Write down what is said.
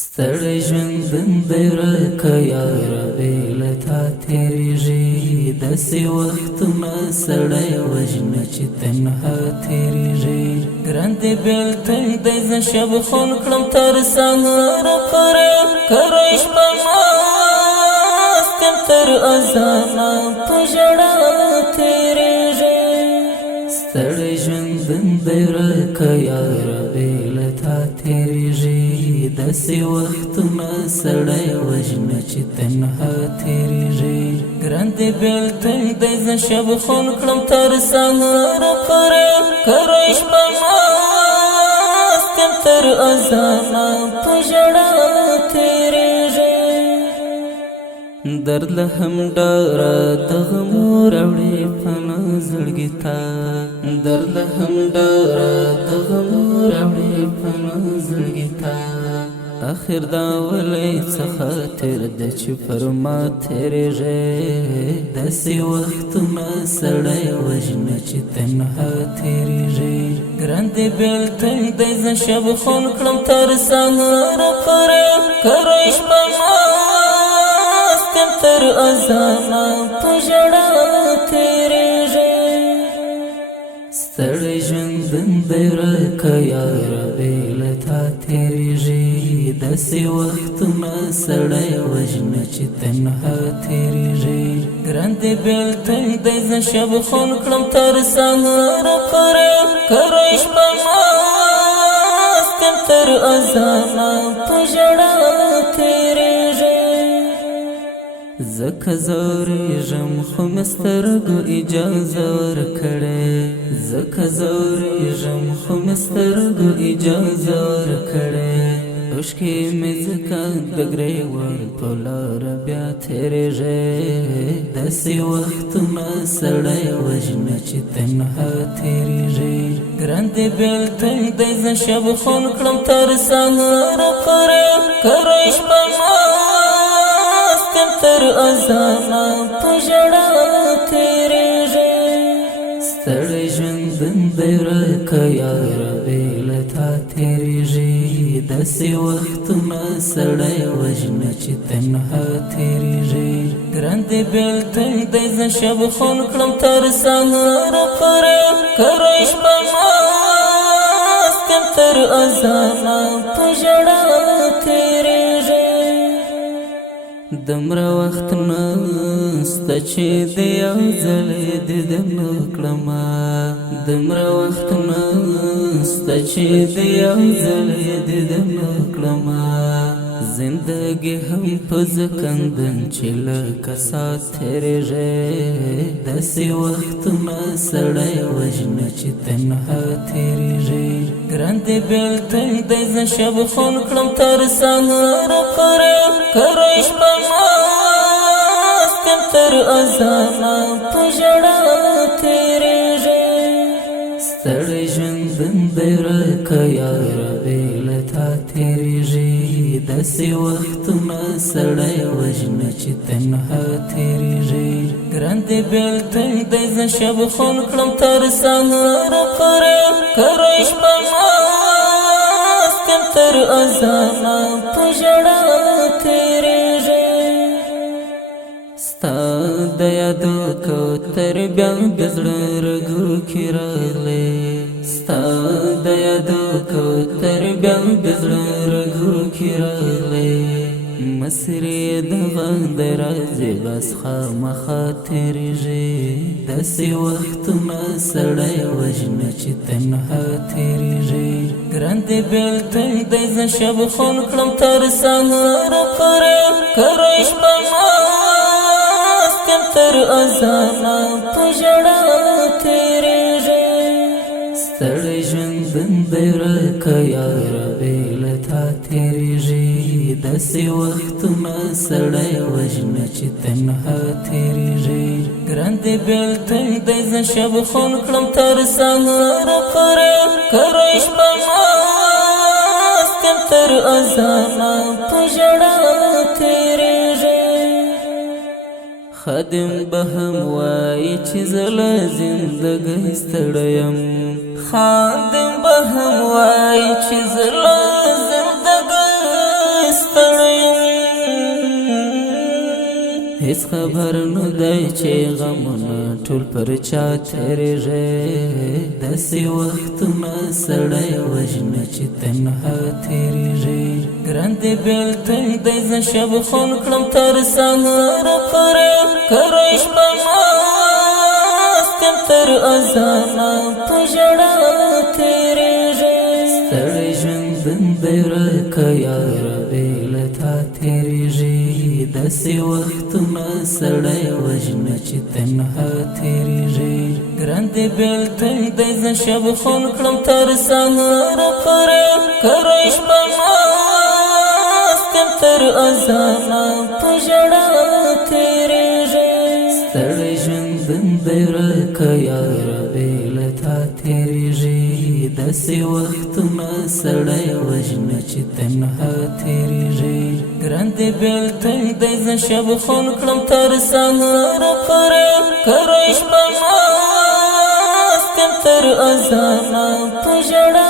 ستړی ژوندون دی ورکه یاره بې له تا تېرېږي داسې وختونه سړی وژنه چې تنها تېرېږي ګران دی بېلتون دی زه شبخون کړم تر سهاره پورې کرۍ شپه ناست یم تر اذانه په ژړا تېرېږي ستړی ژوندون دی ورکه یاره بې له تا تېرېږي داسې وختونه سړی وژنه چې تنها تېرېږي ګران دی بېلتون دی زه شبخون کړم تر سهاره پورې کرۍ شپه ناست یم تر اذانه په ژړا تېرېږي درد له هم ډاره د غمو راوړې پناه زړګي ته درد له هم ډاره د غمو راوړې پناه زړګي ته آخر دا ولې څه خاطر ده چې پر ما تېرېږي داسې وختونه سړی وژنه چې تنها تېرېږي ګران دی بېلتون دی زه شبخون کړم تر سهاره پورې کرۍ شپه ناست یم تر اذانه په ژړا تېرېږي ستړی ژوندون دی ورکه یاره بې له تا تېرېږي داسې وختونه سړی وژنه چې تنها تېرېږي ګران دی بېلتون دی زه شبخون کړم تر سهاره پورې کرۍ شپه ناست یم تر اذانه په ژړا تېرېږي ځکه زورېږم خو مې سترګو اجازه ورکړې ځکه زورېږم خو مې سترګو اجازه ورکړې اوښکې مې ځکه د ګریوان په لاره بیا تېرېږي داسې وختونه سړی وژنه چې تنها تېرېږي ګران دی بېلتون دی زه شبخون کړم تر سهاره پورې کرۍ شپه ناست یم تر اذانه په ژړا تېرېږي ستړی ژوندون دی ورکه یاره بې له تا تېرېږي داسې وختونه سړی وژنه چې تنها تېرېږي ګران دی بېلتون دی زه شبخون کړم تر سهاره پورې کرۍ شپه ناست یم تر اذانه په ژړا تېرېږي دومره وخت نسته چې د یو ځلې دیدن وکړمه دومره وخت نسته چې د یو ځلې دیدن وکړمه زندګي هم په ځکندن چې لکه ساعت تېرېږي داسې وختونه سړی وژنه چې تنها تېرېږي ګران دی بېلتون دی زه شبخون کړم تر سهاره پورې کرۍ شپه ناست یم تر اذانه په ژړا تېرېږي ستړی ژوندون دی ورکه یاره بې له تا تېرېږي داسې وختونه سړی وژنه چې تنها تېرېږي ګران دی بېلتون دی زه شبخون کړم تر سهاره پورې کرۍ شپه ناست یم تر اذانه په ژړا تېرېږي ستا د یادو کوتر بیا د زړه رګو کې راغلې ستا د یادو کوتر بیا د زړه رګو کې راغلې مسیرې دغه د راځي بس خامخا تېرېږي داسې وختونه سړی وژنه چې تنها تېرېږي ګران دی بېلتون دی زه شبخون کړم تر سهاره پورې کرۍ شپه ناست یم تر اذانه په ژړا تېرېږي ستړی ژوندون دی ورکه یاره بې له تا تېرېږي داسې وختونه سړی وژنه چې تنها تېرېږي ګران دی بېلتون دی زه شبخون کړم تر سهاره پورې کرۍ شپه ناست یم تر اذانه په ژړا تېرېږي خادم به هم وایي چې زه له زندګۍ ستړی یم خادم به هم وایي چې زه له زندګۍ هیڅ خبر نه دی چې غمونه ټول پر چا تیریږي داسې وختونه سړی وژنه چې تنها تیریږي ګران دی بېلتون دی زه شب خون کړم تر سهاره پورې کری شپه ماست یم تر اذانه په ژړا تیریږي ستړی ژوندون دی ورکه یاره بې له تا تیریږي داسې وختونه سړی وژنه چې تنها تیریږي ګران دی بېلتون دی زه شب خون کړم تر سهاره پورې کری شپه ماست یم تر اذانه په ژړا تیریږي ستړی ژوندون دی ورکه یاره بې له تا تیریږي داسې وختونه سړی وژنه چې تنها تیریږي ګران دی بېلتون دی زه شب خون کړم تر سهاره پورې کری شپه ماست یم تر اذانه په ژړا